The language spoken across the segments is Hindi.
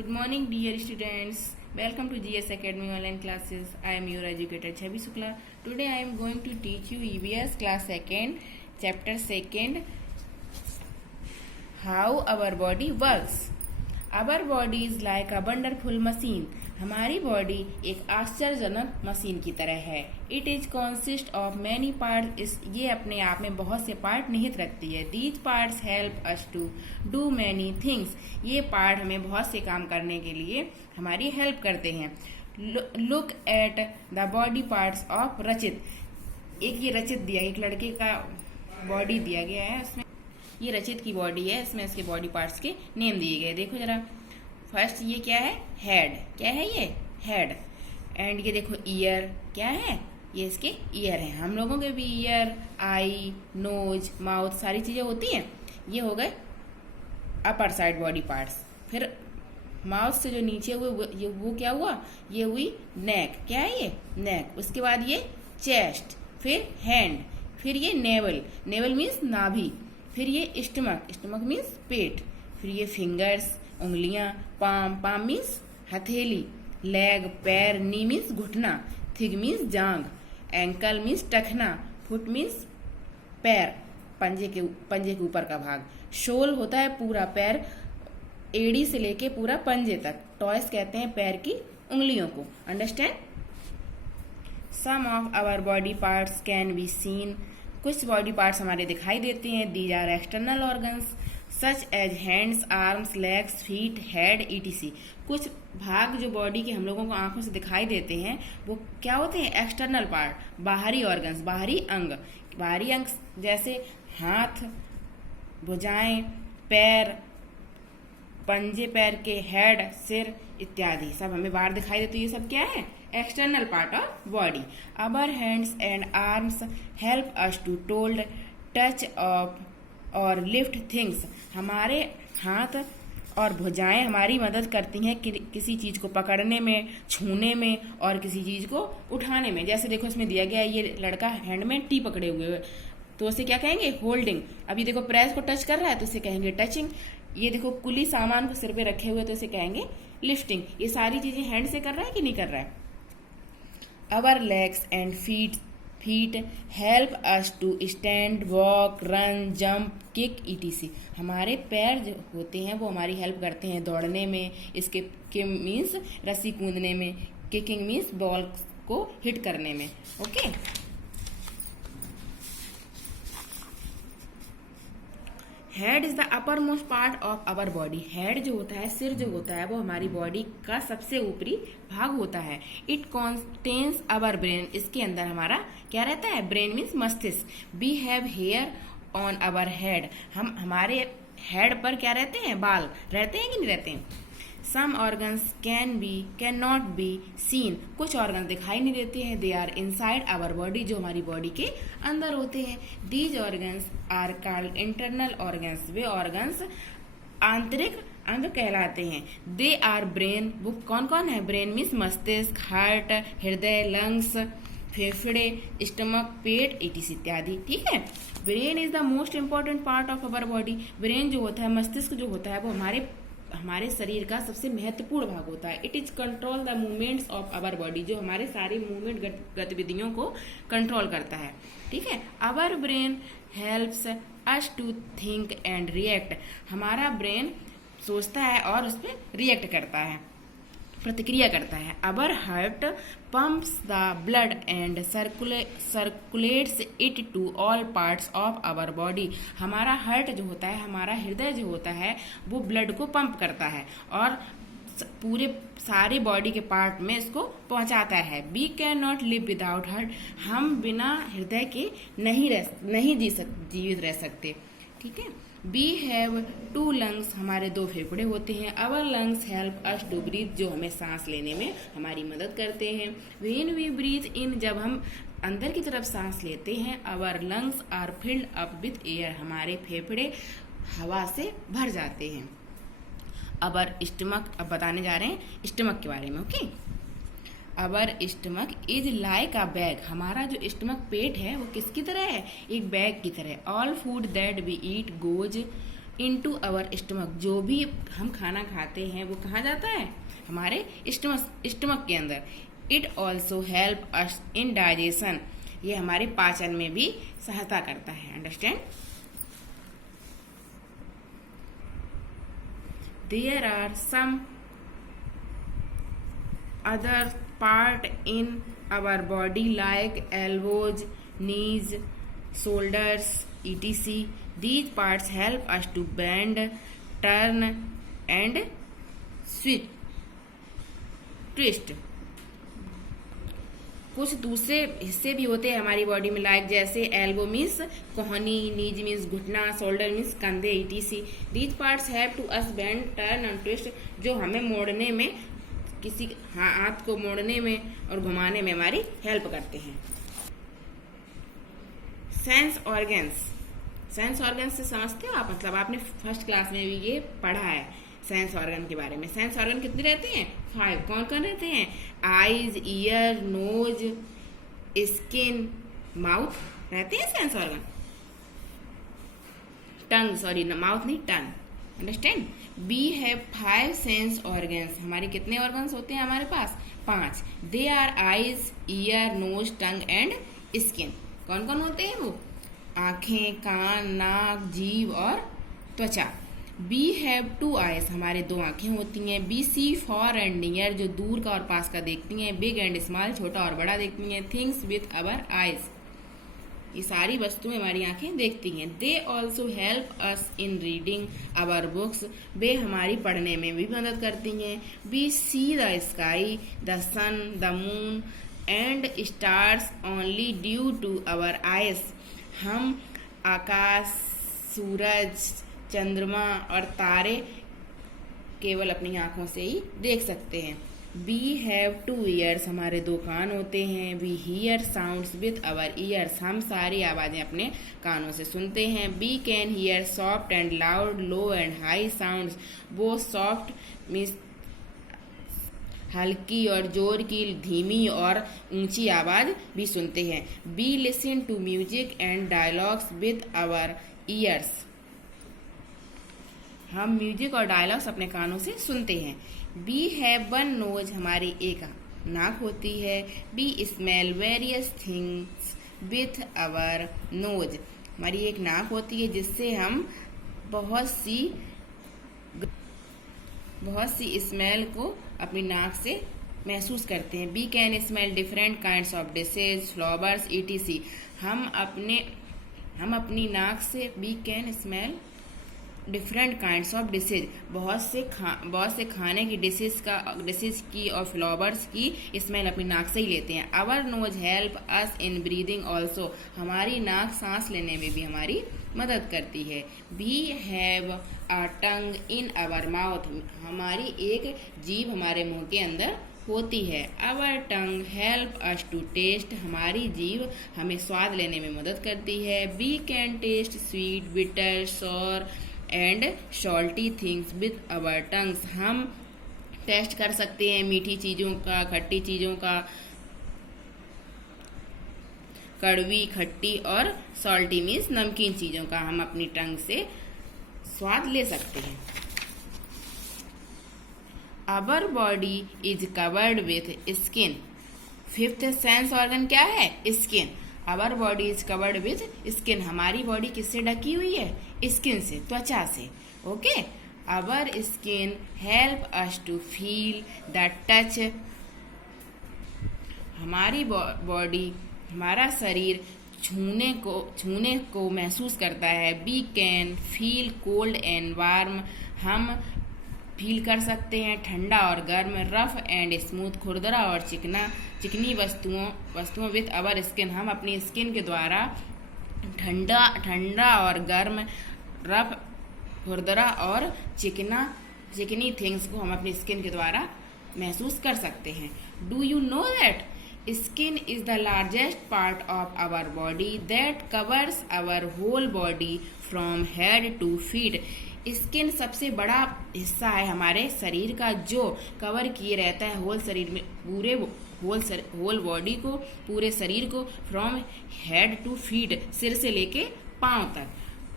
Good morning, dear students. Welcome to GS Academy online classes. I am your educator Chabi Sukla. Today I am going to teach you EVS class 2nd, chapter 2nd, how our body works. Our body is like a wonderful machine. हमारी बॉडी एक आश्चर्यजनक मशीन की तरह है. It is consist of many part. ये अपने आप में बहुत से पार्ट निहित रखती है. These parts help us to do many things. ये पार्ट हमें बहुत से काम करने के लिए हमारी हेल्प करते हैं. Look at the body parts of रचित. एक ये रचित दिया, एक लड़के का बॉडी दिया गया है. उसमें ये रचित की बॉडी है, इसमें इसके बॉडी पार्ट्स के नेम दिए गए. देखो जरा, फर्स्ट ये क्या है? हेड. क्या है ये? हेड. एंड ये देखो ईयर. क्या है? ये इसके ईयर हैं. हम लोगों के भी ईयर, आई, नोज, माउथ सारी चीजें होती हैं. ये हो गए अपर साइड बॉडी पार्ट्स. फिर माउथ से जो नीचे हुए वो क्या हुआ? ये हुई नेक. क्या है ये? नेक. उसके बाद ये चेस्ट, फिर हैंड, फिर ये नेवल. नेवल मीन्स नाभि. फिर ये स्टमक. स्टमक मीन्स पेट. फिर ये फिंगर्स, उंगलियां. पाम मीन्स हथेली. लेग, पैर. नी मीन्स घुटना. थिग मीन्स जांग. एंकल मीन्स टखना. फुट मीन्स पैर, पंजे के ऊपर का भाग. शोल होता है पूरा पैर, एड़ी से लेके पूरा पंजे तक. टॉयस कहते हैं पैर की उंगलियों को. Understand? Some of our body parts can be seen. कुछ बॉडी पार्ट्स हमारे दिखाई देते हैं. These are external organs such as hands, arms, legs, feet, head, etc. कुछ भाग जो बॉडी के हम लोगों को आंखों से दिखाई देते हैं वो क्या होते हैं? एक्सटर्नल पार्ट, बाहरी ऑर्गन्स, बाहरी अंग. बाहरी अंग जैसे हाथ, भुजाएं, पैर, पंजे पैर के, हेड, सिर इत्यादि सब हमें बाहर दिखाई देते. ये सब क्या है? External part of body. Our hands and arms help us to hold, touch of और लिफ्ट थिंग्स. हमारे हाथ और भुजाएं हमारी मदद करती हैं किसी चीज को पकड़ने में, छूने में और किसी चीज को उठाने में. जैसे देखो इसमें दिया गया है, ये लड़का हैंड में टी पकड़े हुए है तो उसे क्या कहेंगे? होल्डिंग. अभी देखो प्रेस को टच कर रहा है तो उसे कहेंगे टचिंग. ये देखो कुली सामान को सिर पे रखे हुए तो इसे कहेंगे लिफ्टिंग. ये सारी चीजें हैंड से कर रहा है कि नहीं कर रहा है? Our legs and feet help us to stand, walk, run, jump, kick, etc. हमारे पैर जो होते हैं वो हमारी हेल्प करते हैं दौड़ने में. इसके मीन्स रस्सी कूदने में. किकिंग मीन्स बॉल को हिट करने में. Okay. Head is the upper most part of our body. Head जो होता है, सिर जो होता है, वो हमारी बॉडी का सबसे ऊपरी भाग होता है. It contains our brain. इसके अंदर हमारा क्या रहता है? ब्रेन मीन्स मस्तिष्क. We have hair on our head. हमारे हेड पर क्या रहते हैं? बाल रहते हैं कि नहीं रहते हैं? Some organs can not be seen. कुछ ऑर्गन दिखाई नहीं देते हैं. They are inside our body. जो हमारी बॉडी के अंदर होते हैं. These organs are called internal organs. वे ऑर्गन्स आंतरिक अंग कहलाते हैं. They are brain. वो कौन कौन है? ब्रेन मीन्स मस्तिष्क, हार्ट, हृदय, लंग्स, फेफड़े, स्टमक, पेट, ईटीसी इत्यादि. ठीक है. Brain is the most important part of our body. Brain जो होता है, मस्तिष्क जो होता है, वो हमारे शरीर का सबसे महत्वपूर्ण भाग होता है. It is control the movements of our body. जो हमारे सारे मूवमेंट गतिविधियों को कंट्रोल करता है. ठीक है. Our brain helps us to think and react. हमारा ब्रेन सोचता है और उस पर रिएक्ट करता है, प्रतिक्रिया करता है. Our heart pumps the blood and circulates it to all parts of our body. हमारा हार्ट जो होता है, हमारा हृदय जो होता है, वो ब्लड को पंप करता है और पूरे सारे बॉडी के पार्ट में इसको पहुंचाता है. We can not live without heart. हम बिना हृदय के नहीं जीवित रह सकते. ठीक है. We have 2 lungs. हमारे 2 फेफड़े होते हैं. Our lungs help us to breathe. जो हमें सांस लेने में हमारी मदद करते हैं. When we breathe in. जब हम अंदर की तरफ सांस लेते हैं, our lungs are filled up with air. हमारे फेफड़े हवा से भर जाते हैं. Our stomach. अब बताने जा रहे हैं स्टमक के बारे में. Okay. Our stomach is like a bag. हमारा जो स्टमक पेट है वो किसकी तरह है? एक बैग की तरह. All food that we eat goes into our stomach. जो भी हम खाना खाते हैं वो कहाँ जाता है? हमारे स्टमक के अंदर। It also help us in digestion. ये हमारे पाचन में भी सहायता करता है। Understand? There are some other part in our body like elbows, knees, shoulders, etc. These parts help us to bend, turn and twist. कुछ दूसरे हिस्से भी होते हैं हमारी बॉडी में, लाइक जैसे एल्बो मीन्स कोहनी, नीज मीन्स घुटना, शोल्डर मीन्स कंधे, etc. These parts help to us bend, turn and twist. जो हमें मोड़ने में, किसी हाथ को मोड़ने में और घुमाने में हमारी हेल्प करते हैं। Sense organs. सेंस ऑर्गन्स से समझते हो आप? मतलब आपने फर्स्ट क्लास में भी ये पढ़ा है सेंस ऑर्गन के बारे में। सेंस ऑर्गन कितने रहते हैं? 5। कौन कौन रहते हैं? Eyes, ear, nose, skin, mouth रहते हैं sense organ. Tongue, sorry mouth नहीं, tongue. Understand? We have 5 sense organs. हमारे कितने ऑर्गन्स होते हैं हमारे पास? 5। They are eyes, ear, nose, tongue and skin. कौन कौन होते हैं वो? आंखें, कान, नाक, जीभ और त्वचा। We have 2 eyes. हमारे 2 आंखें होती हैं। We see far and near, जो दूर का और पास का देखती हैं। बिग एंड स्मॉल, छोटा और बड़ा देखती हैं। थिंग्स विथ अवर आईज, ये सारी वस्तुएं हमारी आंखें देखती हैं। They also help us in reading our books. वे हमारी पढ़ने में भी मदद करती हैं। We see the sky, the sun, the moon and stars only due to our eyes. हम आकाश, सूरज, चंद्रमा और तारे केवल अपनी आंखों से ही देख सकते हैं। We have 2 ears. हमारे 2 कान होते हैं। We hear sounds with our ears. हम सारी आवाजें अपने कानों से सुनते हैं। We can hear soft and loud, low and high sounds. वो सॉफ्ट मीन्स हल्की और जोर की, धीमी और ऊंची आवाज भी सुनते हैं। We listen to music and dialogues with our ears. हम म्यूजिक और डायलॉग्स अपने कानों से सुनते हैं। We have 1 nose. हमारी एक नाक होती है। We smell various things with our nose. हमारी एक नाक होती है जिससे हम बहुत सी स्मेल को अपनी नाक से महसूस करते हैं। We can smell different kinds of dishes, flowers, etc. हम अपनी नाक से we can smell different kinds of dishes, बहुत से खाने की डिशेज की और फ्लावर्स की स्मेल अपनी नाक से ही लेते हैं। Our nose help us in breathing also. हमारी नाक सांस लेने में भी हमारी मदद करती है। We have a tongue in our mouth. हमारी एक जीभ हमारे मुंह के अंदर होती है। Our tongue help us to taste. हमारी जीभ हमें स्वाद लेने में मदद करती है। We can taste sweet, bitter, sour and salty things with our tongues. हम टेस्ट कर सकते हैं मीठी चीज़ों का, खट्टी चीज़ों का, कड़वी, खट्टी और सॉल्टी मीन्स नमकीन चीज़ों का हम अपनी टंग से स्वाद ले सकते हैं। Our body is covered with skin. 5th sense organ क्या है? Skin. Our body is covered with skin. हमारी बॉडी किससे ढकी हुई है? स्किन से, त्वचा से। Okay. Our skin help us to feel the touch. हमारी बॉडी, हमारा शरीर छूने को महसूस करता है। We can feel cold and warm. हम फील कर सकते हैं ठंडा और गर्म। रफ एंड स्मूथ, खुरदरा और चिकनी वस्तुओं विथ आवर स्किन। हम अपनी स्किन के द्वारा ठंडा और गर्म, रफ, खुरदरा और चिकनी थिंग्स को हम अपनी स्किन के द्वारा महसूस कर सकते हैं। Do you know that skin is the largest part of our body that covers our whole body from head to feet. Skin सबसे बड़ा हिस्सा है हमारे शरीर का जो कवर किए रहता है होल शरीर में, पूरे होल बॉडी को, पूरे शरीर को, फ्रॉम हेड टू फीट, सिर से लेके पांव तक।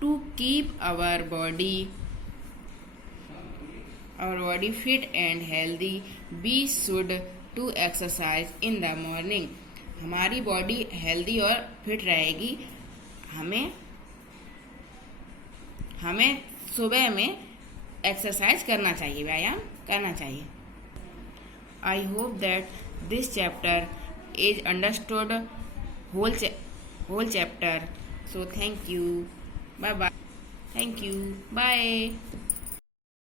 to keep our body fit and healthy, we should to exercise in the morning. हमारी बॉडी हेल्दी और फिट रहेगी, हमें सुबह में एक्सरसाइज करना चाहिए, व्यायाम करना चाहिए. I hope that this chapter is understood whole chapter. So thank you. Bye bye. Thank you. Bye.